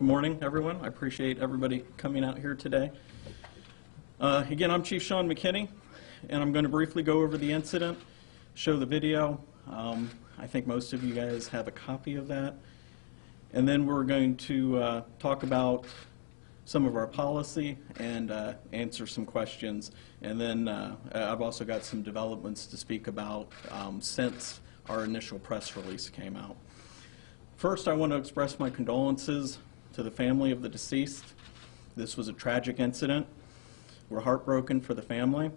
Good morning, everyone. I appreciate everybody coming out here today. Again, I'm Chief Sean McKinney, and I'm going to briefly go over the incident, show the video. I think most of you guys have a copy of that. And then we're going to talk about some of our policy and answer some questions. And then I've also got some developments to speak about since our initial press release came out. First, I want to express my condolences to the family of the deceased. This was a tragic incident. We're heartbroken for the family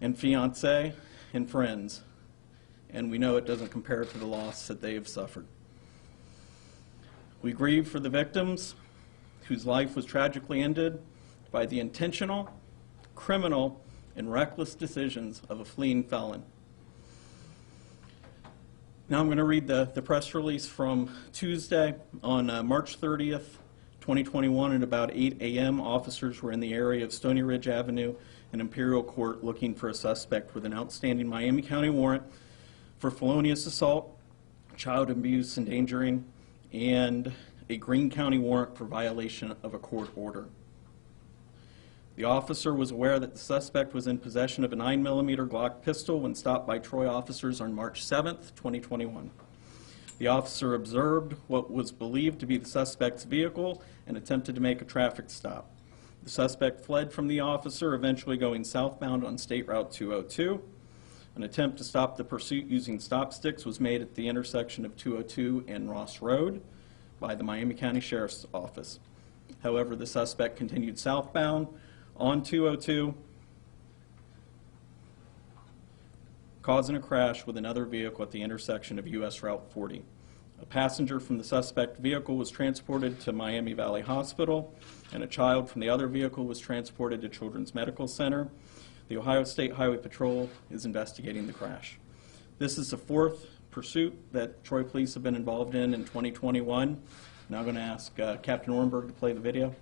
and fiance and friends, and we know it doesn't compare to the loss that they have suffered. We grieve for the victims whose life was tragically ended by the intentional, criminal, and reckless decisions of a fleeing felon. Now I'm going to read the press release from Tuesday on March 30th, 2021 at about 8 a.m. Officers were in the area of Stony Ridge Avenue and Imperial Court looking for a suspect with an outstanding Miami County warrant for felonious assault, child abuse, endangering, and a Greene County warrant for violation of a court order. The officer was aware that the suspect was in possession of a 9mm Glock pistol when stopped by Troy officers on March 7th, 2021. The officer observed what was believed to be the suspect's vehicle and attempted to make a traffic stop. The suspect fled from the officer, eventually going southbound on State Route 202. An attempt to stop the pursuit using stop sticks was made at the intersection of 202 and Ross Road by the Miami County Sheriff's Office. However, the suspect continued southbound on 202, causing a crash with another vehicle at the intersection of US Route 40. A passenger from the suspect vehicle was transported to Miami Valley Hospital, and a child from the other vehicle was transported to Children's Medical Center. The Ohio State Highway Patrol is investigating the crash. This is the fourth pursuit that Troy Police have been involved in 2021. Now I'm going to ask Captain Ornberg to play the video.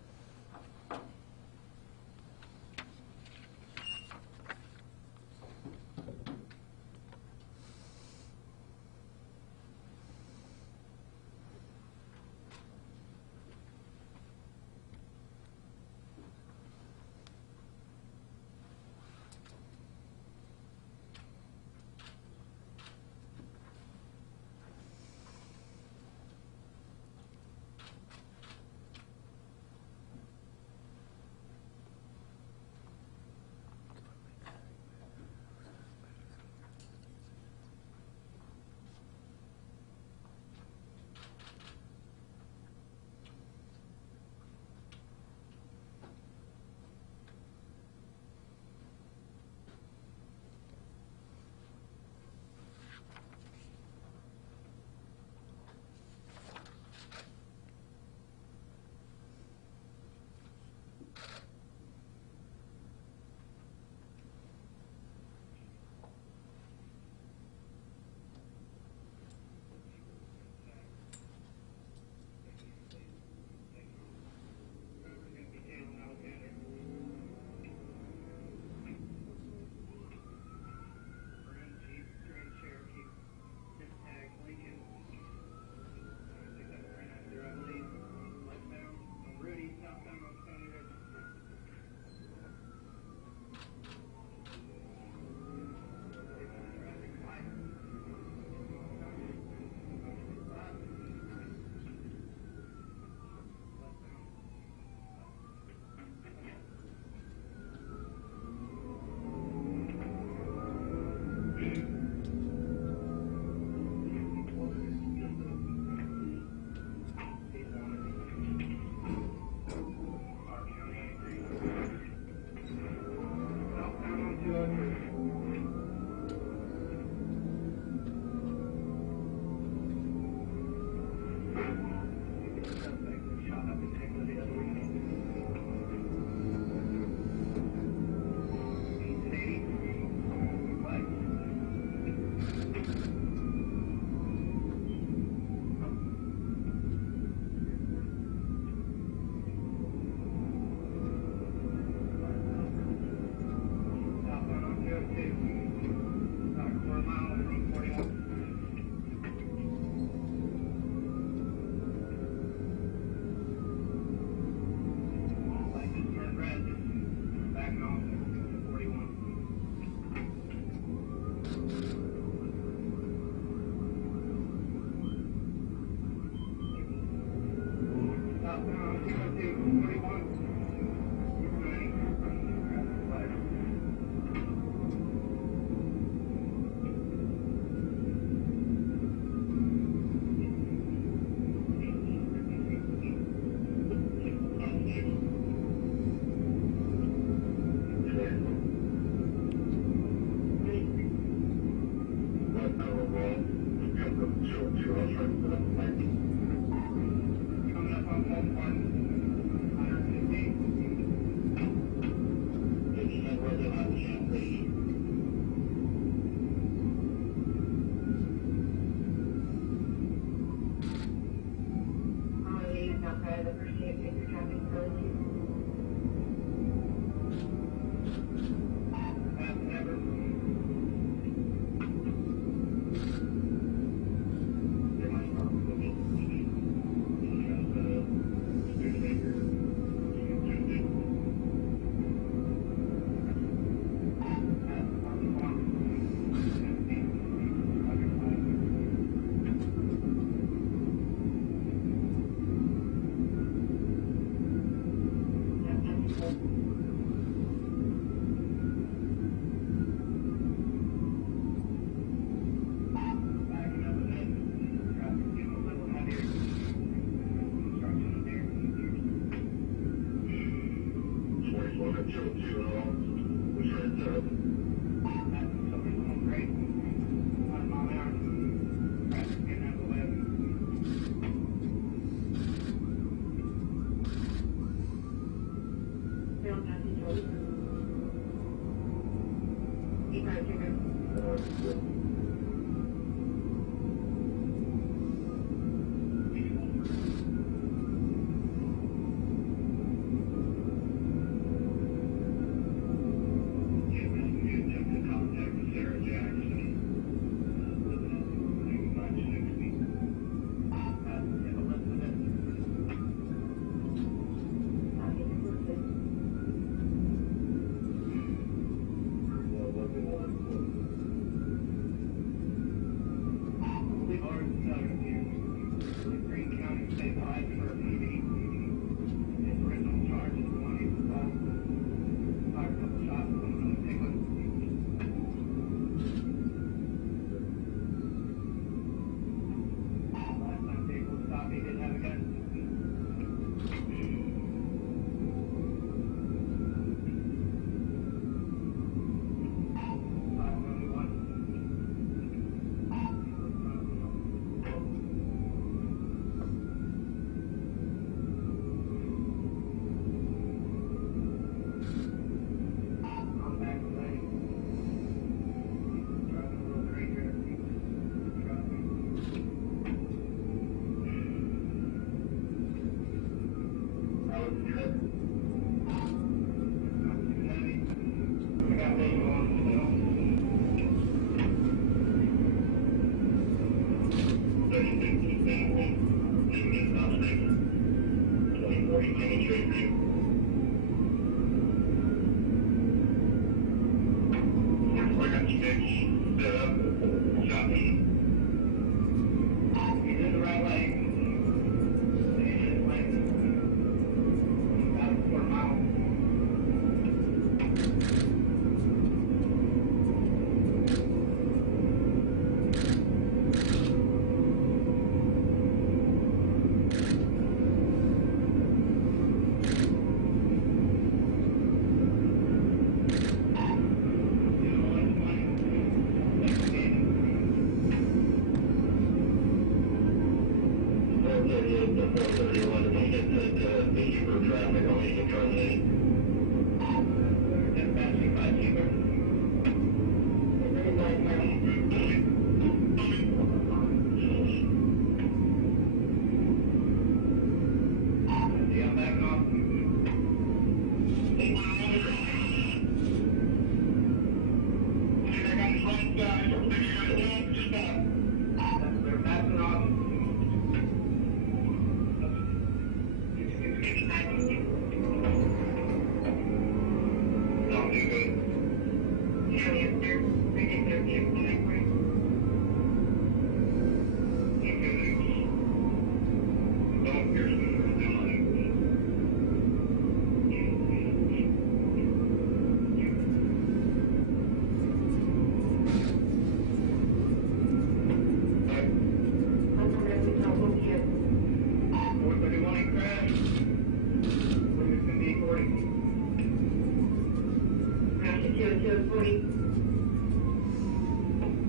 240.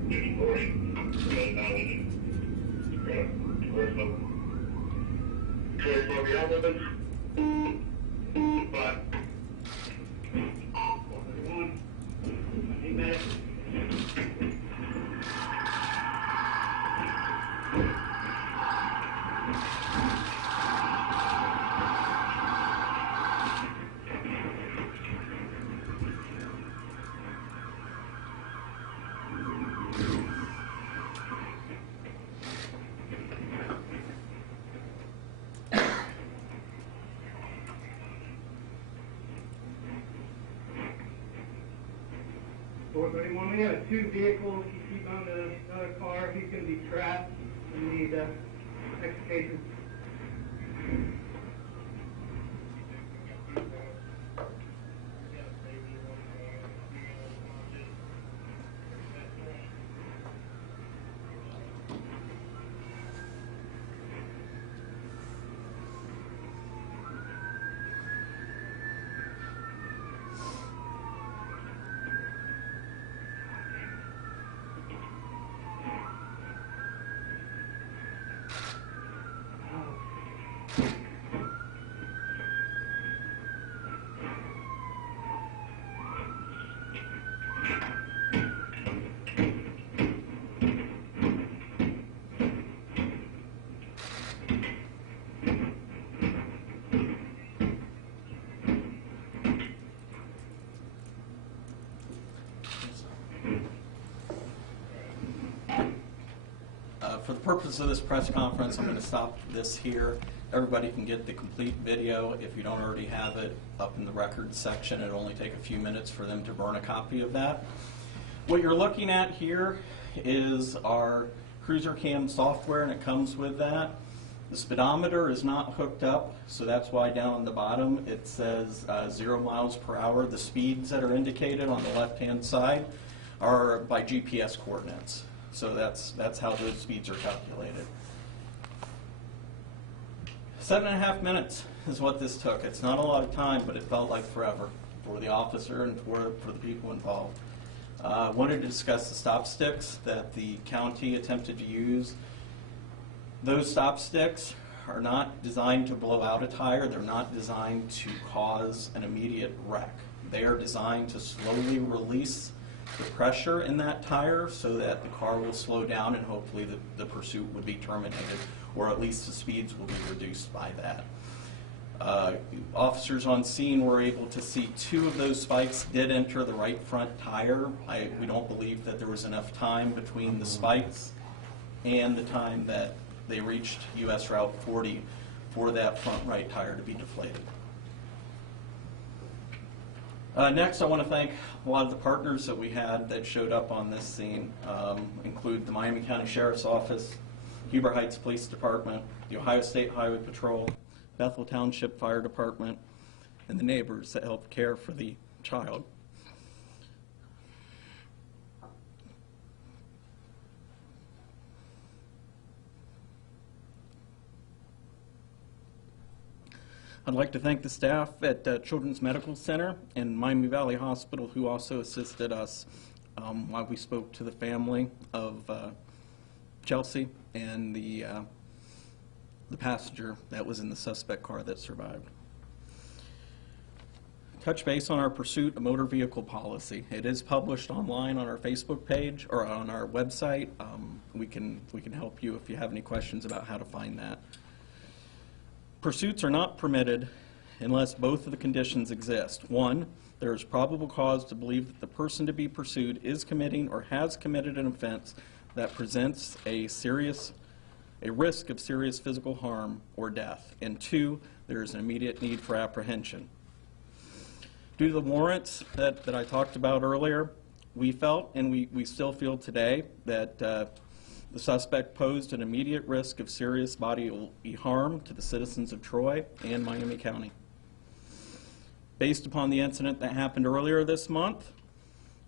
240. Clear for the ambulance. 5. 1. Amen. We have 2 vehicles. He's on another car. He's going to be trapped. We need extrication. For the purpose of this press conference, I'm going to stop this here. Everybody can get the complete video if you don't already have it up in the records section. It'll only take a few minutes for them to burn a copy of that. What you're looking at here is our Cruiser Cam software, and it comes with that. The speedometer is not hooked up, so that's why down on the bottom it says 0 miles per hour. The speeds that are indicated on the left-hand side are by GPS coordinates. So that's how those speeds are calculated. 7.5 minutes is what this took. It's not a lot of time, but it felt like forever for the officer and for the people involved. I wanted to discuss the stop sticks that the county attempted to use. Those stop sticks are not designed to blow out a tire. They're not designed to cause an immediate wreck. They are designed to slowly release the pressure in that tire so that the car will slow down and hopefully the pursuit would be terminated, or at least the speeds will be reduced by that. Officers on scene were able to see 2 of those spikes did enter the right front tire. We don't believe that there was enough time between the spikes and the time that they reached US Route 40 for that front right tire to be deflated. Next, I want to thank a lot of the partners that we had that showed up on this scene, include the Miami County Sheriff's Office, Huber Heights Police Department, the Ohio State Highway Patrol, Bethel Township Fire Department, and the neighbors that helped care for the child. I'd like to thank the staff at Children's Medical Center and Miami Valley Hospital who also assisted us while we spoke to the family of Chelsea and the passenger that was in the suspect car that survived. Touch base on our pursuit of motor vehicle policy. It is published online on our Facebook page or on our website. We can help you if you have any questions about how to find that. Pursuits are not permitted unless both of the conditions exist. 1, there is probable cause to believe that the person to be pursued is committing or has committed an offense that presents a risk of serious physical harm or death. And 2, there is an immediate need for apprehension. Due to the warrants that I talked about earlier, we felt, and we still feel today, that the suspect posed an immediate risk of serious bodily harm to the citizens of Troy and Miami County. Based upon the incident that happened earlier this month,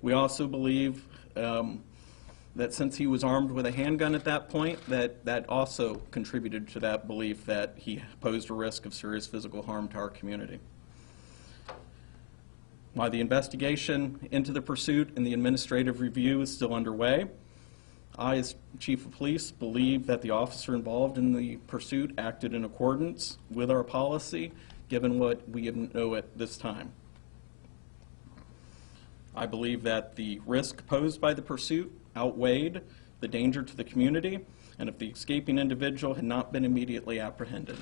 we also believe that since he was armed with a handgun at that point, that also contributed to that belief that he posed a risk of serious physical harm to our community. While the investigation into the pursuit and the administrative review is still underway, I, as Chief of Police, believe that the officer involved in the pursuit acted in accordance with our policy, given what we know at this time. I believe that the risk posed by the pursuit outweighed the danger to the community, and if the escaping individual had not been immediately apprehended.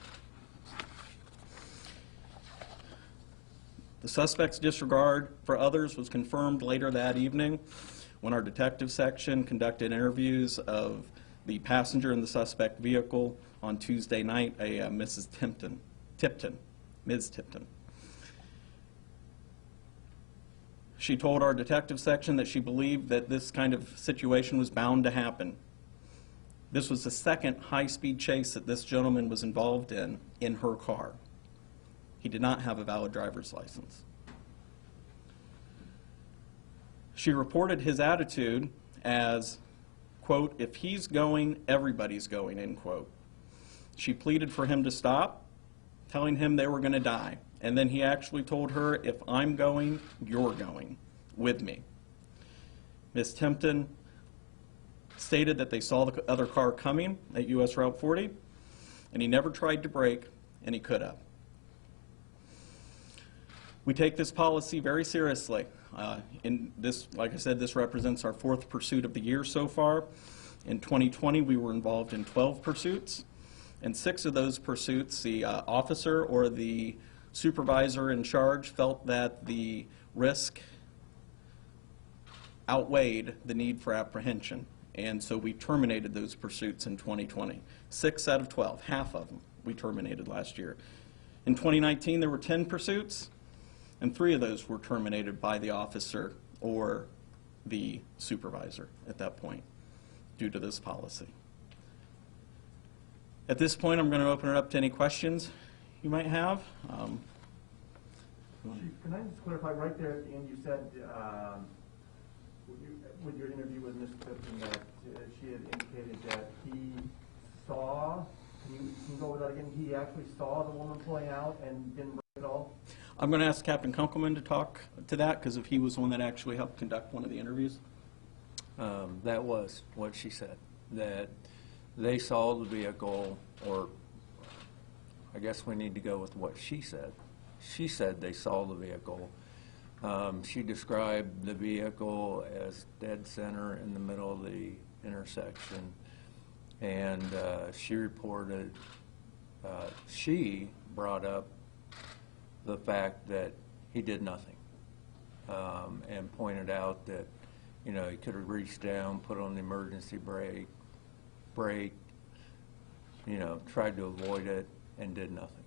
The suspect's disregard for others was confirmed later that evening when our detective section conducted interviews of the passenger in the suspect vehicle on Tuesday night, Ms. Tipton. She told our detective section that she believed that this kind of situation was bound to happen. This was the second high-speed chase that this gentleman was involved in her car. He did not have a valid driver's license. She reported his attitude as, quote, "If he's going, everybody's going," end quote. She pleaded for him to stop, telling him they were going to die. And then he actually told her, "If I'm going, you're going with me." Ms. Tipton stated that they saw the other car coming at US Route 40, and he never tried to brake, and he could have. We take this policy very seriously. Like I said, this represents our 4th pursuit of the year so far. In 2020, we were involved in 12 pursuits. In 6 of those pursuits, the officer or the supervisor in charge felt that the risk outweighed the need for apprehension, and so we terminated those pursuits in 2020. 6 out of 12, half of them, we terminated last year. In 2019, there were 10 pursuits, and 3 of those were terminated by the officer or the supervisor at that point due to this policy. At this point, I'm going to open it up to any questions you might have. Chief, can I just clarify, right there at the end, you said with your interview with Ms. Tipton that she had indicated that he saw, can you go over that again? He actually saw the woman pulling out and didn't break at all? I'm going to ask Captain Kunkelman to talk to that, because if he was the one that actually helped conduct one of the interviews. That was what she said, that they saw the vehicle, or I guess we need to go with what she said. She said they saw the vehicle. She described the vehicle as dead center in the middle of the intersection, and she reported, she brought up the fact that he did nothing, and pointed out that, you know, he could have reached down, put on the emergency brake, you know, tried to avoid it, and did nothing.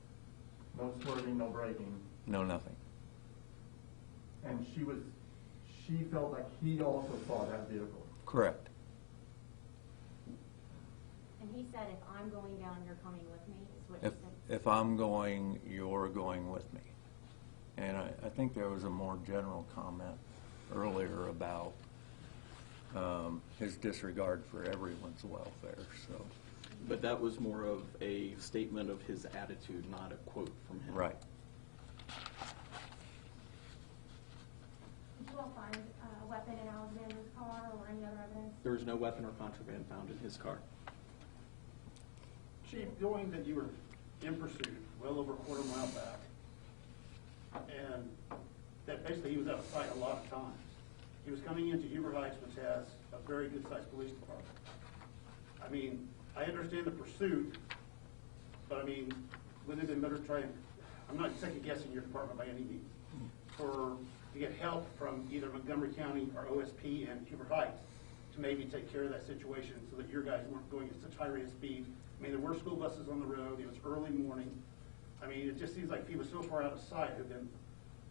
No swerving, no braking. No, nothing. And she felt like he also saw that vehicle. Correct. And he said, "If I'm going down, you're coming with me," is what he said. If I'm going, you're going with me. And I think there was a more general comment earlier about his disregard for everyone's welfare, so. But that was more of a statement of his attitude, not a quote from him. Right. Did you all find a weapon in Alexander's car or any other evidence? There was no weapon or contraband found in his car. Chief, knowing that you were in pursuit well over a quarter mile back, and that basically he was out of sight a lot of times. He was coming into Huber Heights, which has a very good-sized police department. I mean, I understand the pursuit, but I mean, wouldn't it have been better to try and, I'm not second-guessing your department by any means, to get help from either Montgomery County or OSP and Huber Heights to maybe take care of that situation so that your guys weren't going at such high rate of speed. I mean, there were school buses on the road, it was early morning. I mean, it just seems like he was so far out of sight, and then,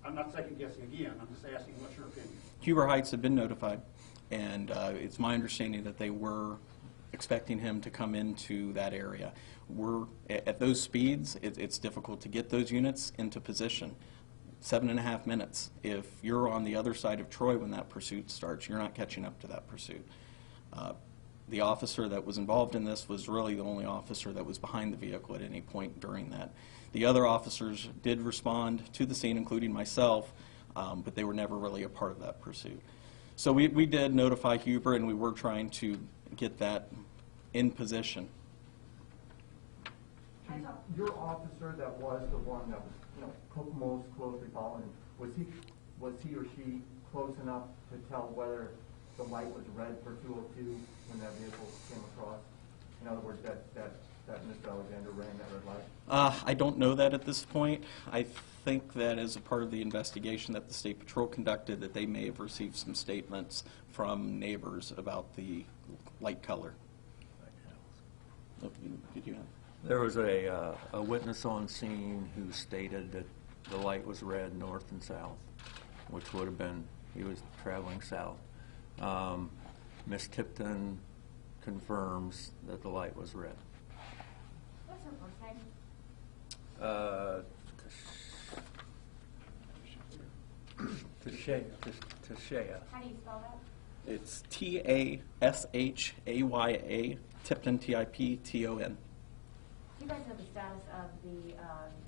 I'm not second-guessing again, I'm just asking what's your opinion? Huber Heights had been notified, and it's my understanding that they were expecting him to come into that area. At those speeds, it's difficult to get those units into position. 7.5 minutes. If you're on the other side of Troy when that pursuit starts, you're not catching up to that pursuit. The officer that was involved in this was really the only officer that was behind the vehicle at any point during that. The other officers did respond to the scene, including myself, but they were never really a part of that pursuit. So we did notify Huber, and we were trying to get that in position. I thought- Your officer that was the one that was, most closely following, was he or she close enough to tell whether the light was red for 202 when that vehicle came across? In other words, that Mr. Alexander ran that red light? I don't know that at this point. I think that as a part of the investigation that the State Patrol conducted, that they may have received some statements from neighbors about the light color. Oh, did you have? There was a witness on scene who stated that the light was red north and south, which would have been, he was traveling south. Ms. Tipton confirms that the light was red. What's her first name? Tashaya. How do you spell that? It's T-A-S-H-A-Y-A, Tipton, T-I-P-T-O-N. Do you guys know the status of the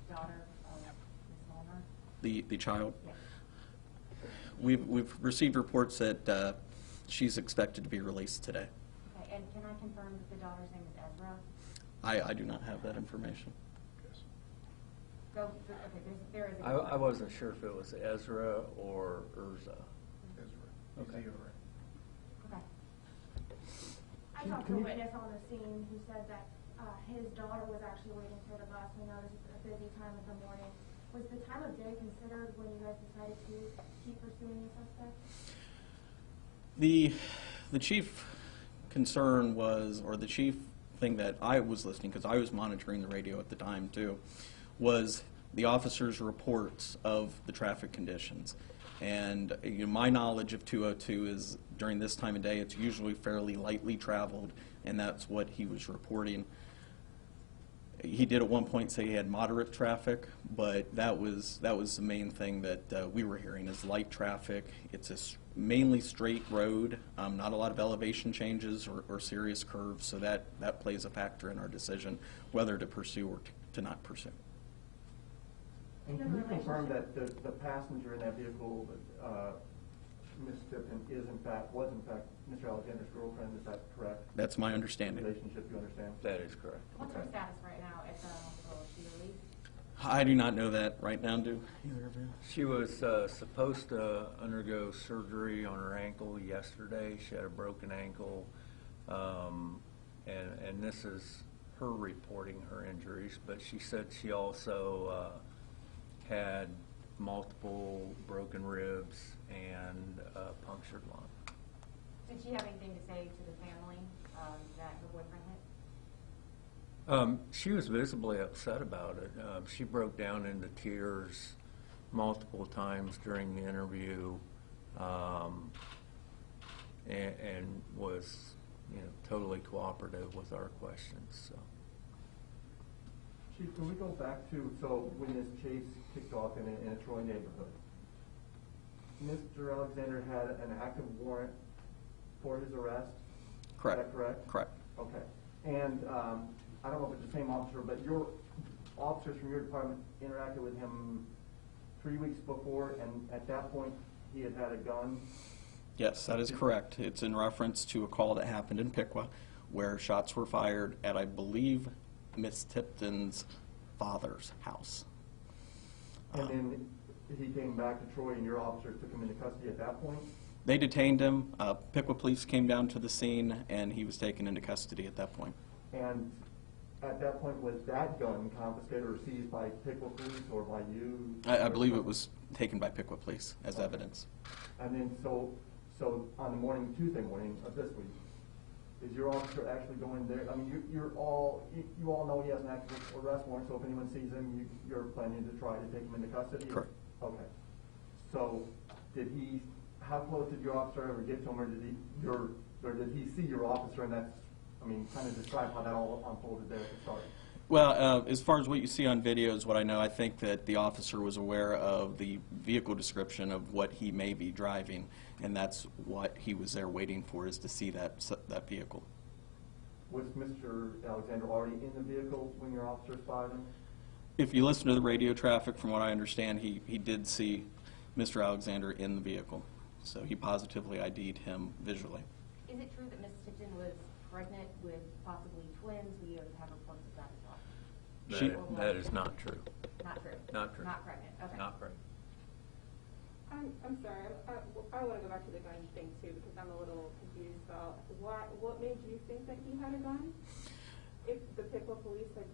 daughter of Ms. Mulner? The child. Yes. We've received reports that she's expected to be released today. Okay, and can I confirm that the daughter's name is Ezra? I do not have that information. Go, okay, there is a. I wasn't sure if it was Ezra or Urza. Okay. I talked to a witness on the scene who said that his daughter was actually waiting for the bus. We know this is a busy time of the morning. Was the time of day considered when you guys decided to keep pursuing the suspect? The chief concern was, or the chief thing that I was listening, because I was monitoring the radio at the time too, was the officers' reports of the traffic conditions. And my knowledge of 202 is during this time of day, it's usually fairly lightly traveled, and that's what he was reporting. He did at one point say he had moderate traffic, but that was the main thing that we were hearing is light traffic. It's a mainly straight road, not a lot of elevation changes or serious curves, so that plays a factor in our decision whether to pursue or to not pursue. And can you confirm that the passenger in that vehicle, Ms. Tipton, was in fact Mr. Alexander's girlfriend? Is that correct? That's my understanding. Relationship, you understand? That is correct. What's her status right now at the hospital? Is she released? I do not know that right now, do either of you? She was supposed to undergo surgery on her ankle yesterday. She had a broken ankle, and this is her reporting her injuries, but she said she also had multiple broken ribs and a punctured lung. Did she have anything to say to the family that her boyfriend hit? She was visibly upset about it. She broke down into tears multiple times during the interview, and was, totally cooperative with our questions. So. Chief, can we go back to, when this chase kicked off in a Troy neighborhood, Mr. Alexander had an active warrant for his arrest? Correct. Is that correct? Correct. Okay. And I don't know if it's the same officer, but your officers from your department interacted with him 3 weeks before, and at that point, he had a gun? Yes, that is correct. It's in reference to a call that happened in Piqua where shots were fired at, I believe, Miss Tipton's father's house. And then he came back to Troy and your officers took him into custody at that point? They detained him. Piqua police came down to the scene, and he was taken into custody at that point. And at that point, was that gun confiscated or seized by Piqua police or by you? I believe it was taken by Piqua police as evidence. And then, so on Tuesday morning of this week, is your officer actually going there? I mean, you all know he has an active arrest warrant, so if anyone sees him, you're planning to try to take him into custody? Correct. Okay. So, how close did your officer ever get to him, or did he see your officer, and kind of describe how that all unfolded there at the start? Well, as far as what you see on videos, what I know, I think that the officer was aware of the vehicle description of what he may be driving, and that's what he was there waiting for, is to see that vehicle. Was Mr. Alexander already in the vehicle when your officer spotted him? If you listen to the radio traffic, from what I understand, he did see Mr. Alexander in the vehicle. So he positively ID'd him visually. Is it true that Ms. Tipton was pregnant with possibly twins? We have reports of that as well. That is not true. Not true? Not true. Not pregnant, okay. Not pregnant. I'm sorry, I want to go back to the gun thing too, because I'm a little confused about what made you think that he had a gun? If the Pickle police had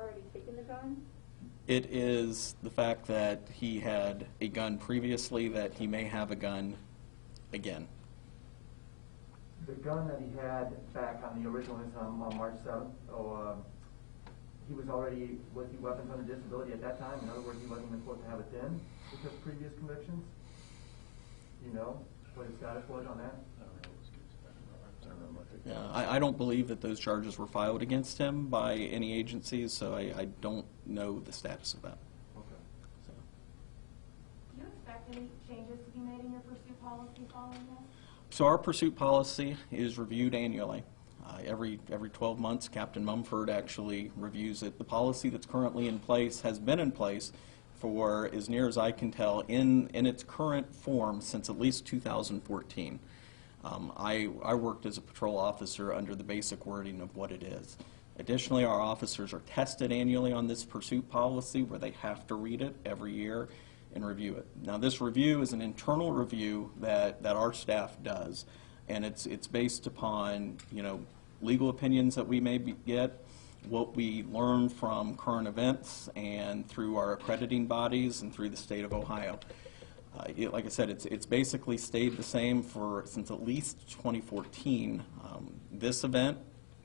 already taken the gun? It is the fact that he had a gun previously, that he may have a gun again. The gun that he had back on the original incident on March 7th, he was already, was he weapons under disability at that time? In other words, he wasn't even supposed to have it then because of previous convictions? Do you know what his status was on that? Yeah, I don't believe that those charges were filed against him by any agencies, so I don't know the status of that. Okay. So. Do you expect any changes to be made in your pursuit policy following this? So our pursuit policy is reviewed annually. Every 12 months, Captain Mumford actually reviews it. The policy that's currently in place has been in place for, as near as I can tell, in its current form since at least 2014. I worked as a patrol officer under the basic wording of what it is. Additionally, our officers are tested annually on this pursuit policy where they have to read it every year and review it. Now, this review is an internal review that our staff does, and it's based upon, you know, legal opinions that we may get, what we learn from current events, and through our accrediting bodies and through the state of Ohio. Like I said, it's basically stayed the same since at least 2014. This event,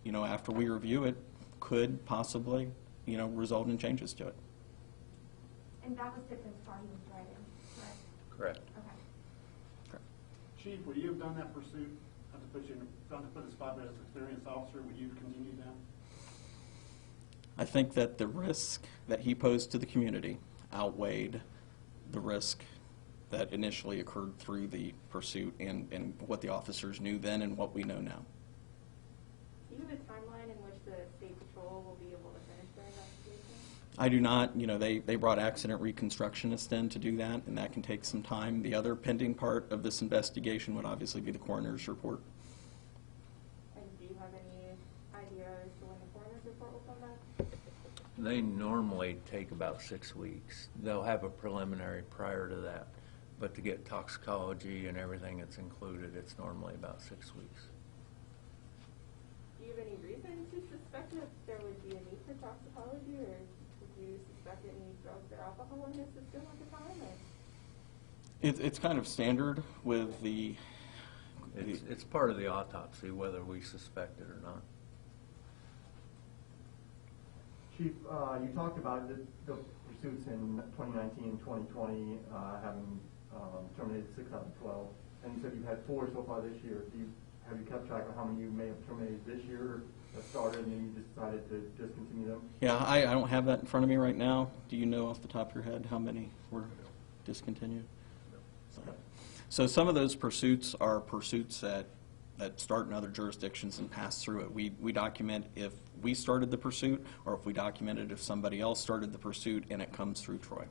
you know, after we review it, could possibly, you know, result in changes to it. And that was Tipton's car he was driving, correct? Correct. Okay. Chief, would you have done that pursuit? Not to put you in, not to put a spot as an experienced officer, would you continue that? I think that the risk that he posed to the community outweighed the risk that initially occurred through the pursuit and what the officers knew then and what we know now. Do you have a timeline in which the state patrol will be able to finish their investigation? I do not. You know, they brought accident reconstructionists in to do that, and that can take some time. The other pending part of this investigation would obviously be the coroner's report. And do you have any idea as to when the coroner's report will come back? They normally take about 6 weeks. They'll have a preliminary prior to that, but to get toxicology and everything that's included, it's normally about 6 weeks. Do you have any reason to suspect that there would be a need for toxicology, or would you suspect that any drugs or alcohol in the system at the time? Or? It's kind of standard with the... It's part of the autopsy, whether we suspect it or not. Chief, you talked about the pursuits in 2019 and 2020 having terminated 6 out of 12, and you said you've had 4 so far this year. Have you kept track of how many you may have terminated this year that started and then you decided to discontinue them? Yeah, I don't have that in front of me right now. Do you know off the top of your head how many were discontinued? So some of those pursuits are pursuits that start in other jurisdictions and pass through it. We document if we started the pursuit, or if we documented if somebody else started the pursuit and it comes through Troy.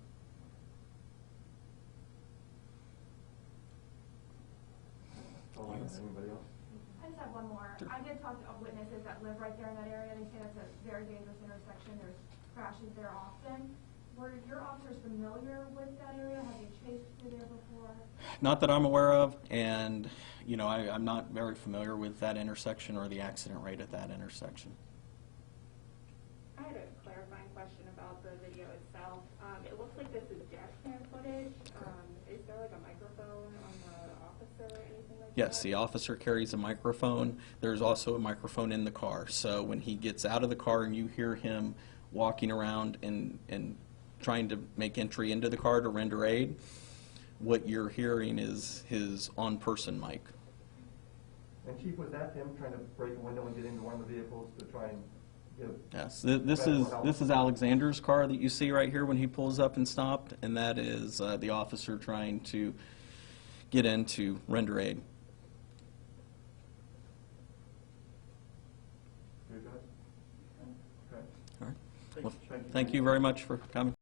Anybody else? I just have one more. I did talk to witnesses that live right there in that area. They say that's a very dangerous intersection. There's crashes there often. Were your officers familiar with that area? Have you chased through there before? Not that I'm aware of, and you know, I'm not very familiar with that intersection or the accident rate at that intersection. I had a clarifying question about the video itself. It looks like this is dash cam footage. Is there like a microphone on the officer or anything like that? Yes, the officer carries a microphone. There's also a microphone in the car. So when he gets out of the car and you hear him walking around and trying to make entry into the car to render aid, what you're hearing is his on-person mic. And Chief, was that him trying to break a window and get into one of the vehicles to try and give? Yes, this is Alexander's car that you see right here when he pulls up and stopped, and that is the officer trying to get in to render aid. Very good. Okay. All right. Well, thank you very much for coming.